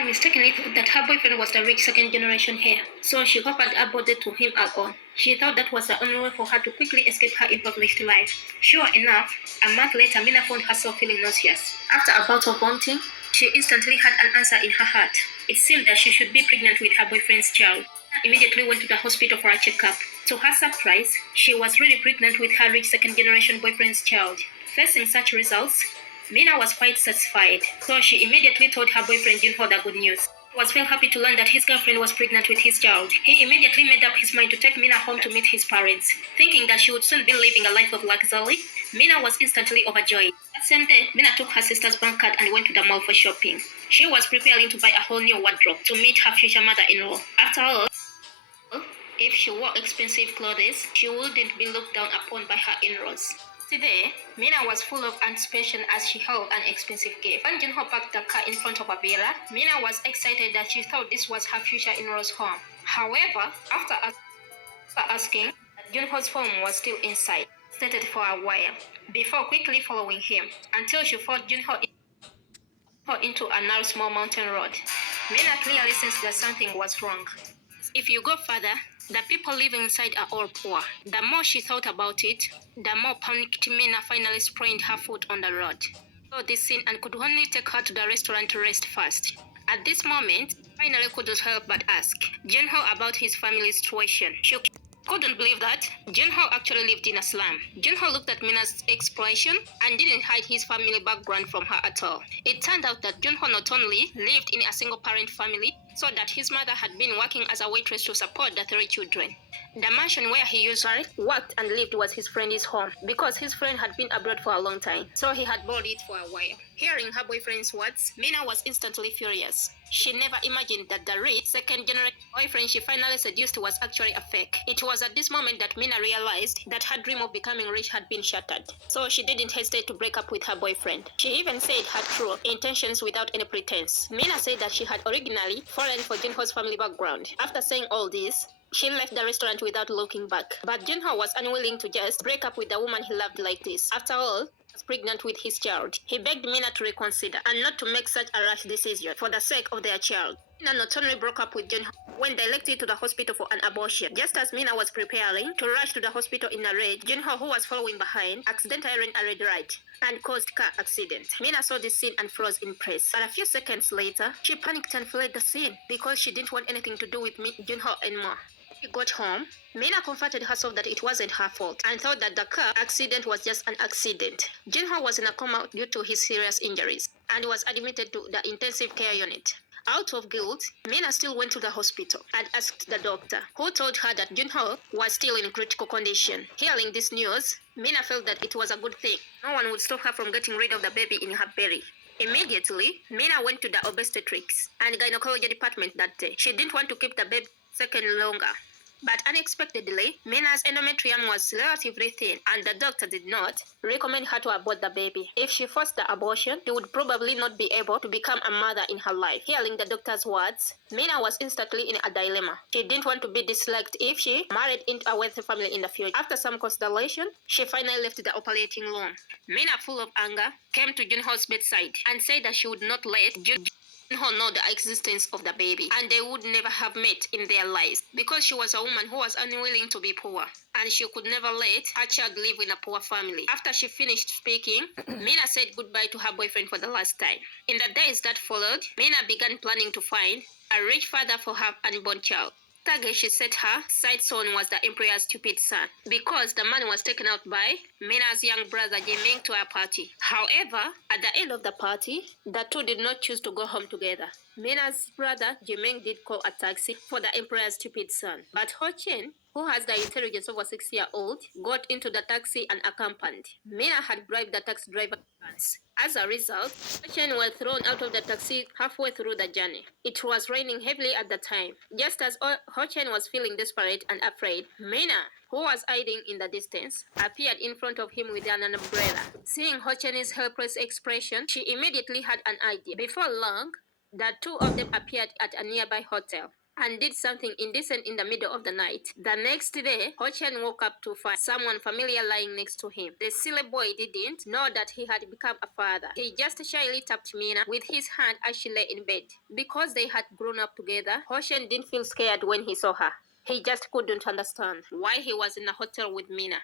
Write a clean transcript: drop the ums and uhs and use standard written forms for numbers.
Woman mistakenly thought that her boyfriend was the rich second generation heir, so she offered her body to him alone. She thought that was the only way for her to quickly escape her impoverished life. Sure enough, a month later, Mina found herself feeling nauseous. After a bout of vomiting, she instantly had an answer in her heart. It seemed that she should be pregnant with her boyfriend's child. Mina immediately went to the hospital for a checkup. To her surprise, she was really pregnant with her rich second generation boyfriend's child. Facing such results, Mina was quite satisfied, so she immediately told her boyfriend Junho the good news. He was very happy to learn that his girlfriend was pregnant with his child. He immediately made up his mind to take Mina home to meet his parents. Thinking that she would soon be living a life of luxury, Mina was instantly overjoyed. That same day, Mina took her sister's bank card and went to the mall for shopping. She was preparing to buy a whole new wardrobe to meet her future mother-in-law. After all, if she wore expensive clothes, she wouldn't be looked down upon by her in-laws. Today, Mina was full of anticipation as she held an expensive gift. When Junho parked the car in front of a villa, Mina was excited that she thought this was her future in-law's home. However, after asking, Junho's home was still inside, stated for a while, before quickly following him, until she followed Junho into a narrow small mountain road. Mina clearly sensed that something was wrong. If you go further, the people living inside are all poor. The more she thought about it, the more panicked Mina finally sprained her foot on the road. Saw this scene and could only take her to the restaurant to rest first. At this moment, finally couldn't help but ask Junho about his family situation. She couldn't believe that Junho actually lived in a slum. Junho looked at Mina's expression and didn't hide his family background from her at all. It turned out that Junho not only lived in a single-parent family, so that his mother had been working as a waitress to support the 3 children. The mansion where he usually worked and lived was his friend's home, because his friend had been abroad for a long time, so he had borrowed it for a while. Hearing her boyfriend's words, Mina was instantly furious. She never imagined that the rich second-generation boyfriend she finally seduced was actually a fake. It was at this moment that Mina realized that her dream of becoming rich had been shattered, so she didn't hesitate to break up with her boyfriend. She even said her true intentions without any pretense. Mina said that she had originally fallen for Junho's family background. After saying all this, she left the restaurant without looking back. But Junho was unwilling to just break up with the woman he loved like this. After all, he was pregnant with his child. He begged Mina to reconsider and not to make such a rash decision for the sake of their child. Mina not only broke up with Junho, went directly to the hospital for an abortion. Just as Mina was preparing to rush to the hospital in a rage, Junho, who was following behind, accidentally ran a red light and caused car accident. Mina saw this scene and froze in place. But a few seconds later, she panicked and fled the scene because she didn't want anything to do with Junho anymore. She got home. Mina comforted herself that it wasn't her fault and thought that the car accident was just an accident. Junho was in a coma due to his serious injuries and was admitted to the intensive care unit. Out of guilt, Mina still went to the hospital and asked the doctor, who told her that Junho was still in critical condition. Hearing this news, Mina felt that it was a good thing. No one would stop her from getting rid of the baby in her belly. Immediately, Mina went to the obstetrics and gynecology department that day. She didn't want to keep the baby second longer. But unexpectedly, Mina's endometrium was relatively thin, and the doctor did not recommend her to abort the baby. If she forced the abortion, she would probably not be able to become a mother in her life. Hearing the doctor's words, Mina was instantly in a dilemma. She didn't want to be disliked if she married into a wealthy family in the future. After some consideration, she finally left the operating room. Mina, full of anger, came to Junho's bedside and said that she would not let Junho know the existence of the baby, and they would never have met in their lives because she was a woman who was unwilling to be poor, and she could never let her child live in a poor family. After she finished speaking, Mina said goodbye to her boyfriend for the last time. In the days that followed, Mina began planning to find a rich father for her unborn child. Target she set her sights on was the emperor's stupid son, because the man was taken out by Mina's young brother Jiming to a party. However, at the end of the party, the two did not choose to go home together. Mina's brother Jiming did call a taxi for the emperor's stupid son, but Ho Chen, who has the intelligence of a 6-year-old, got into the taxi and accompanied. Mina had bribed the taxi driver once. As a result, Ho Chen was thrown out of the taxi halfway through the journey. It was raining heavily at the time. Just as Ho Chen was feeling desperate and afraid, Mina, who was hiding in the distance, appeared in front of him with an umbrella. Seeing Ho Chen's helpless expression, she immediately had an idea. Before long, the two of them appeared at a nearby hotel. and did something indecent in the middle of the night. The next day, Hoshen woke up to find someone familiar lying next to him. The silly boy didn't know that he had become a father. He just shyly tapped Mina with his hand as she lay in bed. Because they had grown up together, Hoshen didn't feel scared when he saw her. He just couldn't understand why he was in a hotel with Mina.